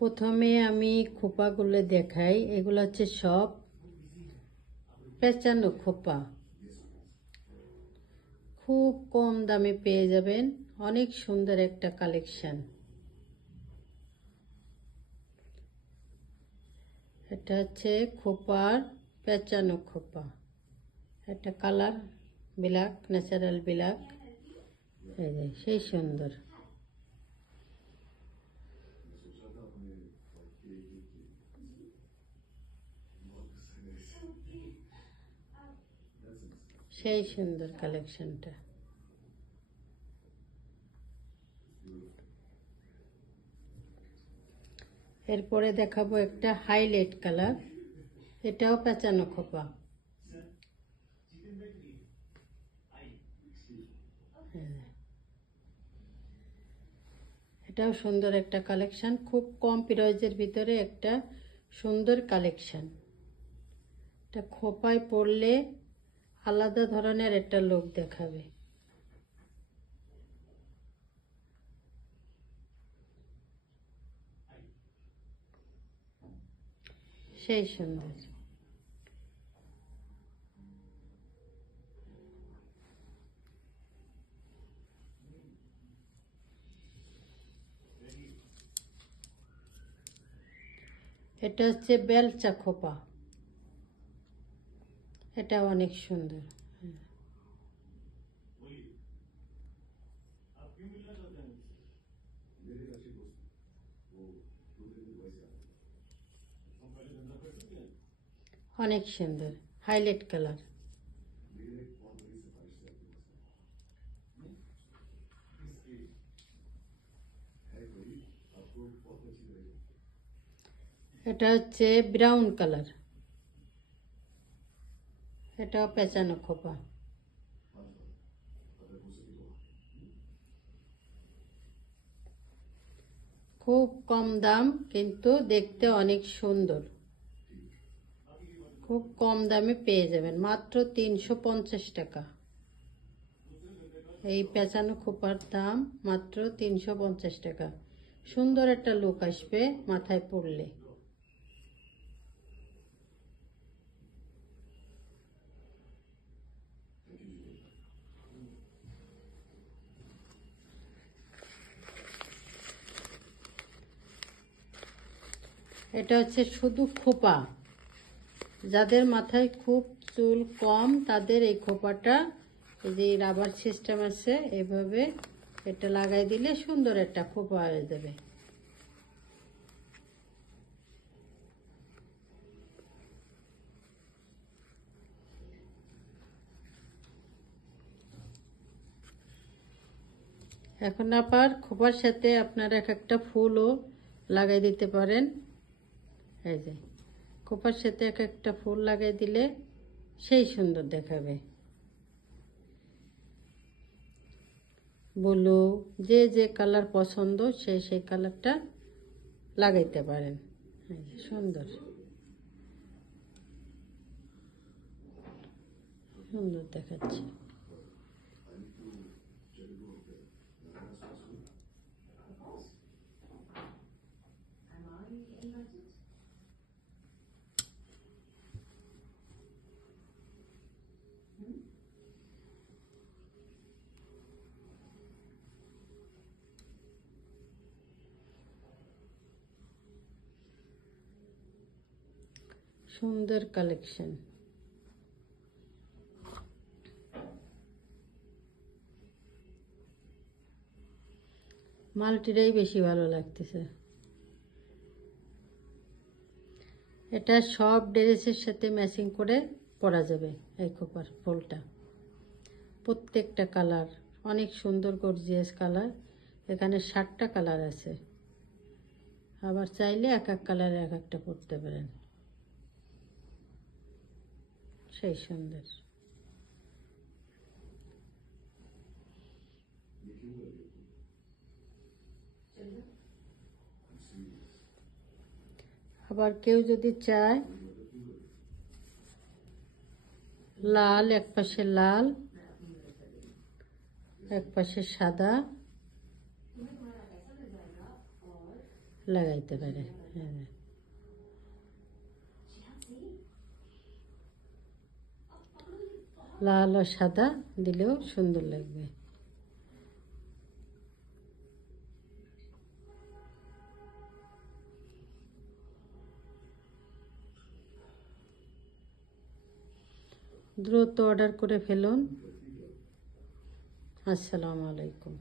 প্রথমে আমি খোপাগুলো দেখাই। এগুলো হচ্ছে সব পেঁচানো খোপা, খুব কম দামে পেয়ে যাবেন। অনেক সুন্দর একটা কালেকশন। এটা হচ্ছে খোপার পেঁচানো খোপা। একটা কালার ব্ল্যাক, ন্যাচারাল ব্ল্যাক, এই যে সেই সুন্দর। সেই সুন্দর কালেকশনটা। এরপরে দেখাবো একটা হাইলাইট কালার। এটাও পেঁচানো খোপা। এটাও সুন্দর একটা কালেকশন, খুব কম প্রাইজের ভিতরে একটা সুন্দর কালেকশন। এটা খোপায় পরলে আলাদা ধরনের একটা লুক দেখাবে। সেই সুন্দর। এটা হচ্ছে বেলচা খোপা। এটা অনেক সুন্দর। অনেক সুন্দর হাইলাইট কালার। এটা হচ্ছে ব্রাউন কালার। এটাও পেঁচানো খোপা। খুব কম দাম, কিন্তু দেখতে অনেক সুন্দর। খুব কম দামে পেয়ে যাবেন, মাত্র 350 টাকা। এই পেঁচানো খোপার দাম মাত্র 350 টাকা। সুন্দর একটা লুক আসবে মাথায় পরলে। এটা হচ্ছে শুধু খোপা। যাদের মাথায় খুব চুল কম তাদের এই খোপাটা, এই যে রাবার সিস্টেম আছে, এভাবে এটা লাগাই দিলে সুন্দর একটা খোপা হয়ে যাবে। এখন আবার খোপার সাথে আপনারা এক একটা ফুলও লাগাই দিতে পারেন। এই যে খোপার সাথে এক একটা ফুল লাগাই দিলে সেই সুন্দর দেখাবে। ব্লু, যে যে কালার পছন্দ সেই সেই কালারটা লাগাইতে পারেন। সুন্দর সুন্দর দেখাচ্ছে। সুন্দর কালেকশন। মাল্টিটাই বেশি ভালো লাগতেছে। এটা সব ড্রেসের সাথে ম্যাচিং করে পরা যাবে। এই খোপার ফুলটা প্রত্যেকটা কালার অনেক সুন্দর, গর্জিয়াস কালার। এখানে 7টা কালার আছে, আবার চাইলে এক এক কালারে এক একটা পরতে পারেন। সেই সুন্দর। আবার কেউ যদি চায় লাল, এক পাশে লাল এক পাশে সাদা, লাগাইতে পারে। হ্যাঁ, লাল আর সাদা দিলেও সুন্দর লাগবে। দ্রুত অর্ডার করে ফেলুন। আসসালামু আলাইকুম।